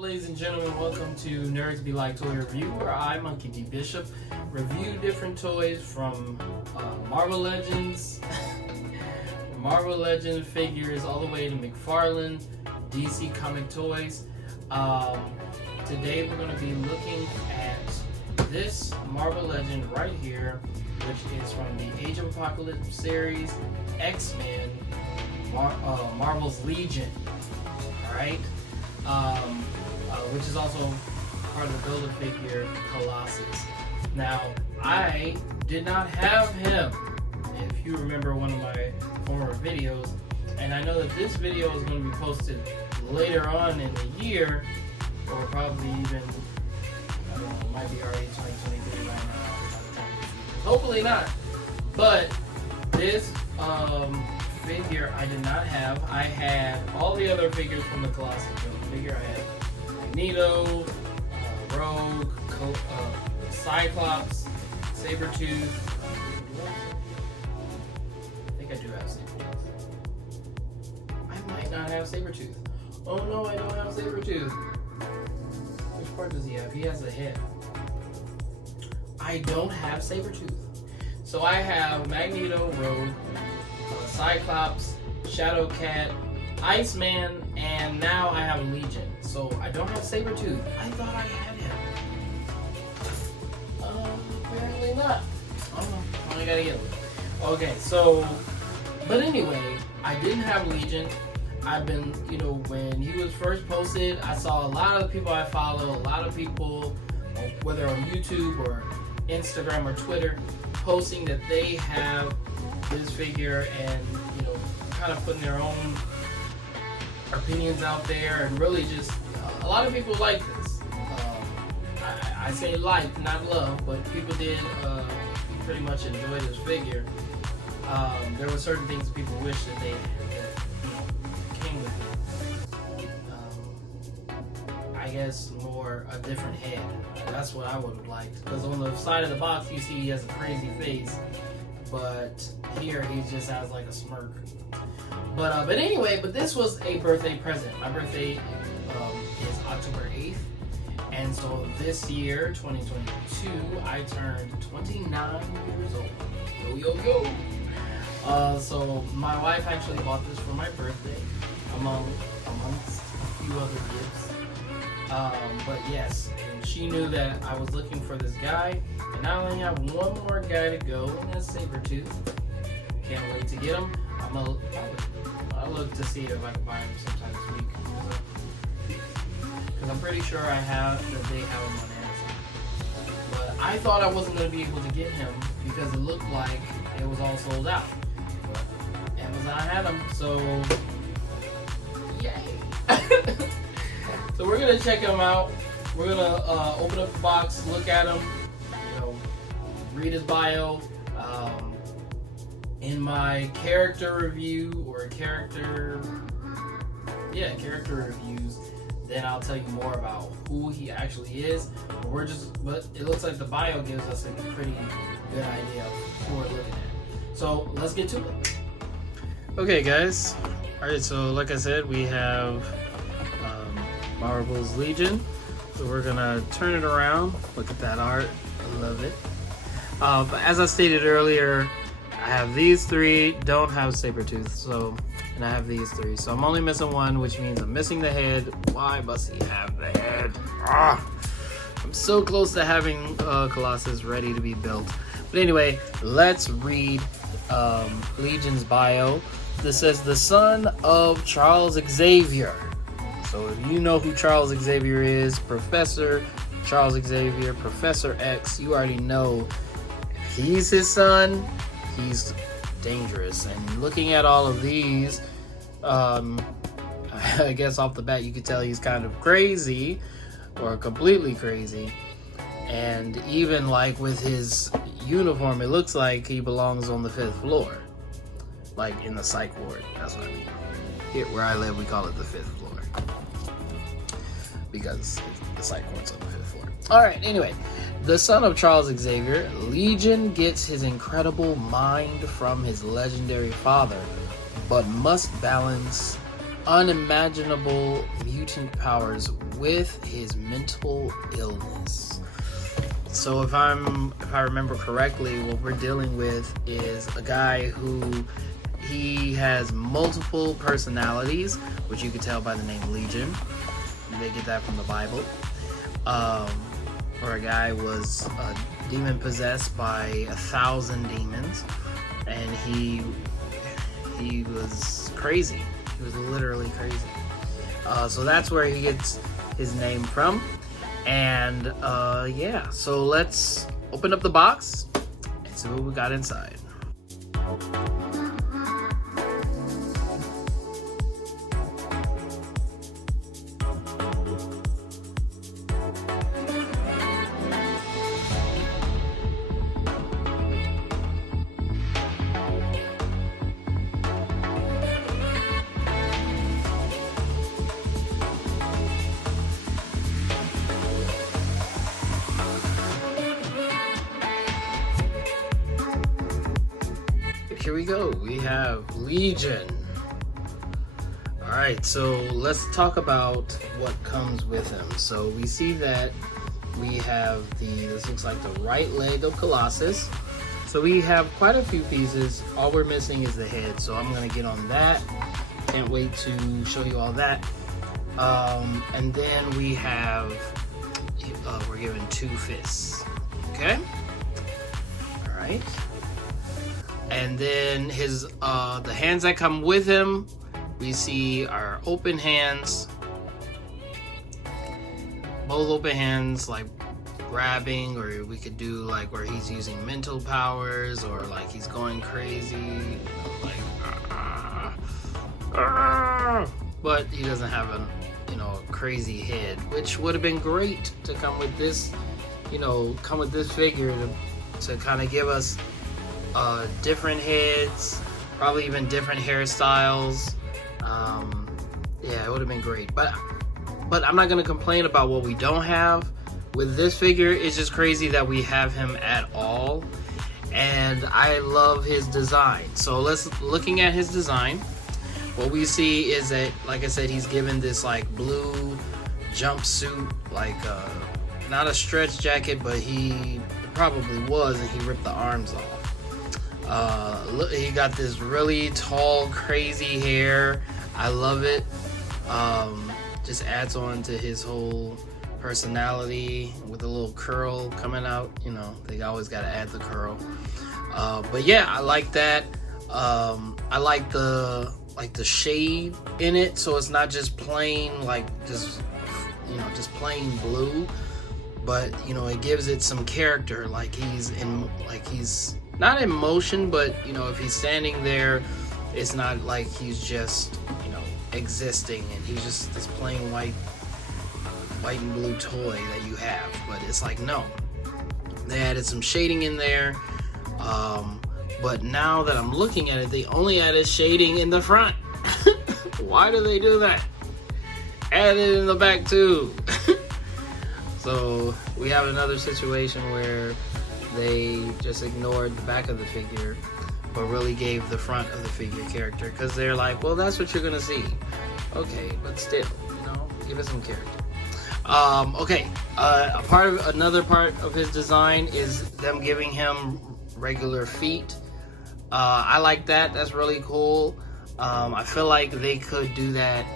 ladies and gentlemen? Welcome to NerdsBLike Toy Review, where I, Monkey D. Bishop, review different toys from Marvel Legends, Marvel Legends figures, all the way to McFarlane, DC Comic Toys. Today we're going to be looking at this Marvel Legend right here, which is from the Age of Apocalypse series, X-Men, Marvel's Legion. Alright? Which is also part of the Build-A-Figure Colossus. Now, I did not have him, if you remember one of my former videos, and I know that this video is going to be posted later on in the year, or probably even, I don't know, it might be already 2023 right now. Hopefully not. But this figure I did not have. I had all the other figures from the Colossus figure. I had Magneto, Rogue, Cyclops, Sabretooth. I think I do have Sabretooth. I might not have Sabretooth. Oh no, I don't have Sabretooth. Which part does he have? He has the head. I don't have Sabretooth. So I have Magneto, Rogue, Cyclops, Shadowcat, Iceman, and now I have Legion. So I don't have Sabretooth. I thought I had him. Apparently not. Oh, only gotta get him. Okay, so, but anyway, I didn't have Legion. I've been, when he was first posted, I saw a lot of people I follow, a lot of people, whether on YouTube or Instagram or Twitter, posting that they have this figure and, kind of putting their own opinions out there, and really just, a lot of people like this. I say like, not love, but people did pretty much enjoy this figure. There were certain things that people wish that they came with it. I guess more a different head. That's what I would have liked, because on the side of the box you see he has a crazy face, but here he just has like a smirk. But anyway, this was a birthday present. My birthday is October 8th, and so this year, 2022, I turned 29 years old. Yo. So my wife actually bought this for my birthday, amongst a few other gifts. But yes, and she knew that I was looking for this guy, and I only have one more guy to go, and that's Sabretooth. Can't wait to get him. I'll look to see if I can buy him sometime this week, because I'm pretty sure they have him on Amazon. But I thought I wasn't going to be able to get him because it looked like it was all sold out. But Amazon had him, so yay! So we're gonna check him out. We're gonna open up the box, look at him, read his bio. In my character review or character reviews, then I'll tell you more about who he actually is. But it looks like the bio gives us a pretty good idea of who we're looking at. So let's get to it. Okay, guys. All right. So like I said, we have Marvel's Legion. So we're gonna turn it around. Look at that art. I love it. But as I stated earlier, I have these three, don't have Sabretooth, and I have these three. So I'm only missing one, which means I'm missing the head. Why must he have the head? I'm so close to having Colossus ready to be built. But anyway, let's read Legion's bio. This says, the son of Charles Xavier. So if you know who Charles Xavier is, Professor Charles Xavier, Professor X, you already know if he's his son, he's dangerous. And looking at all of these, I guess off the bat you could tell he's kind of crazy, or completely crazy. And even like with his uniform, it looks like he belongs on the 5th floor, like in the psych ward. That's what I mean. Here where I live, we call it the 5th floor, because the psych ward's on the 5th floor. All right, anyway, the son of Charles Xavier, Legion gets his incredible mind from his legendary father, but must balance unimaginable mutant powers with his mental illness. So if I remember correctly, what we're dealing with is a guy who he has multiple personalities, which you could tell by the name Legion. They get that from the Bible. Where a guy was demon possessed by 1,000 demons, and he was crazy. He was literally crazy. So that's where he gets his name from. And yeah, so let's open up the box and see what we got inside. Here we go. We have Legion. Alright, so let's talk about what comes with him. So we see that we have this looks like the right leg of Colossus. So we have quite a few pieces. All we're missing is the head. So I'm going to get on that. Can't wait to show you all that. And then we have, we're given 2 fists. Okay? Alright. And then his the hands that come with him, we see are open hands. Both open hands, like grabbing, or we could do like where he's using mental powers, or like he's going crazy, like but he doesn't have a crazy head, which would have been great to come with this, come with this figure to kind of give us different heads, probably even different hairstyles. Yeah, it would have been great, but I'm not going to complain about what we don't have. With this figure, it's just crazy that we have him at all, and I love his design. So looking at his design, what we see is that, like I said, he's given this like blue jumpsuit, like not a stretch jacket, but he probably was, and he ripped the arms off. Look, he got this really tall, crazy hair. I love it. Just adds on to his whole personality with a little curl coming out. They always got to add the curl. But yeah, I like that. I like the shade in it, so it's not just plain just plain blue, but it gives it some character. Like he's not in motion, but if he's standing there, it's not like he's just existing and he's just this plain white and blue toy that you have. But it's like, no, they added some shading in there. But now that I'm looking at it, they only added shading in the front. Why do they do that? Add it in the back too. So we have another situation where they just ignored the back of the figure, but really gave the front of the figure character, because they're like, well, that's what you're gonna see. Okay, but still, give it some character. Okay, another part of his design is them giving him regular feet. I like that. That's really cool. I feel like they could do that,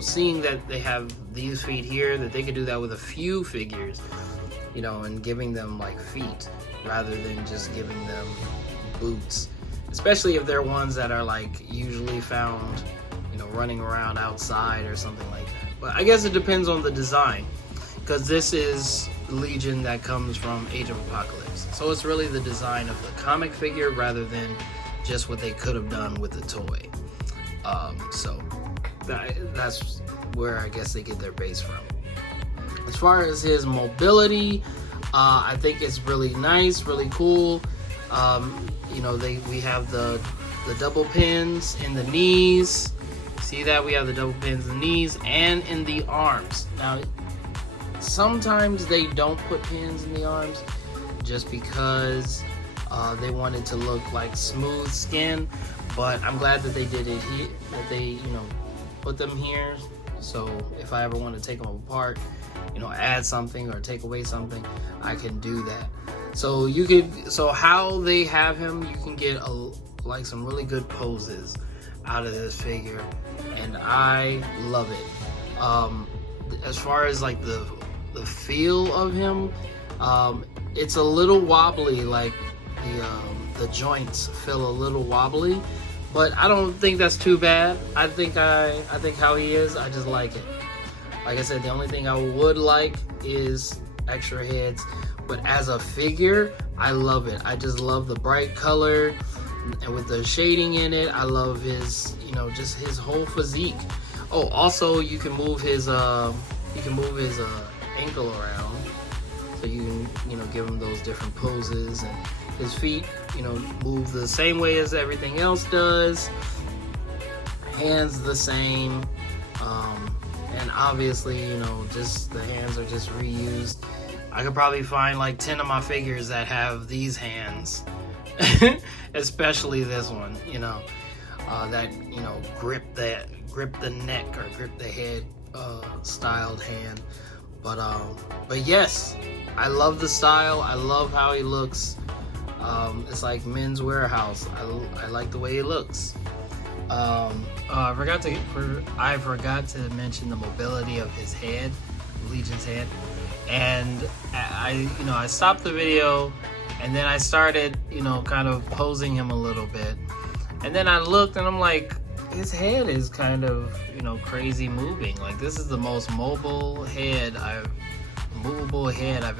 seeing that they have these feet here, that they could do that with a few figures, and giving them like feet rather than just giving them boots, especially if they're ones that are like usually found, running around outside or something like that. But I guess it depends on the design, because this is Legion that comes from Age of Apocalypse, so it's really the design of the comic figure rather than just what they could have done with the toy. So that's where I guess they get their base from. As far as his mobility, I think it's really nice, really cool. We have the double pins in the knees. See that? We have the double pins in the knees and in the arms. Now, sometimes they don't put pins in the arms just because they want it to look like smooth skin, but I'm glad that they did it here, that they put them here So if I ever want to take them apart, you know, add something or take away something, I can do that. So you could, so how they have him, you can get like some really good poses out of this figure, and I love it. As far as like the feel of him, it's a little wobbly, like the joints feel a little wobbly, but I don't think that's too bad. I think how he is, I just like it. Like I said, the only thing I would like is extra heads, but as a figure, I love it. I just love the bright color, and with the shading in it, I love his, you know, just his whole physique. Oh, also you can move his ankle around, so you can, you know, give him those different poses, and his feet, you know, move the same way as everything else does. Hands the same, and obviously, you know, just the hands are just reused. I could probably find like 10 of my figures that have these hands, especially this one, you know, that, you know, grip the neck or grip the head styled hand. But yes, I love the style. I love how he looks. It's like Men's Warehouse. I like the way he looks. I forgot to mention the mobility of his head, Legion's head, and I stopped the video, and then I started, you know, kind of posing him a little bit, and then I looked, and I'm like, his head is kind of, you know, crazy moving. Like, this is the most movable head I've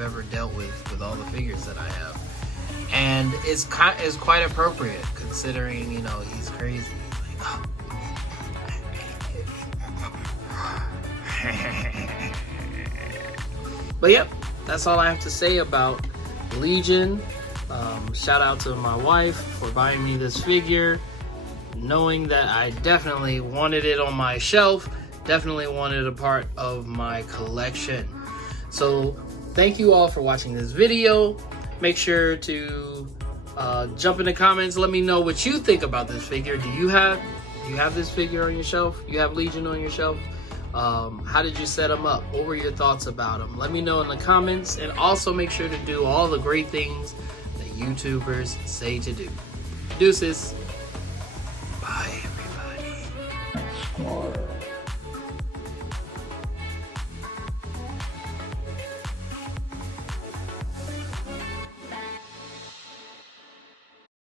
ever dealt with all the figures that I have, and it's quite appropriate considering, you know, he's crazy. But yep, that's all I have to say about Legion. Shout out to my wife for buying me this figure, knowing that I definitely wanted it on my shelf, definitely wanted a part of my collection. So thank you all for watching this video. Make sure to jump in the comments, let me know what you think about this figure. Do you have this figure on your shelf? You have Legion on your shelf? How did you set them up? What were your thoughts about them? Let me know in the comments, and also make sure to do all the great things that YouTubers say to do. Deuces. Bye, everybody.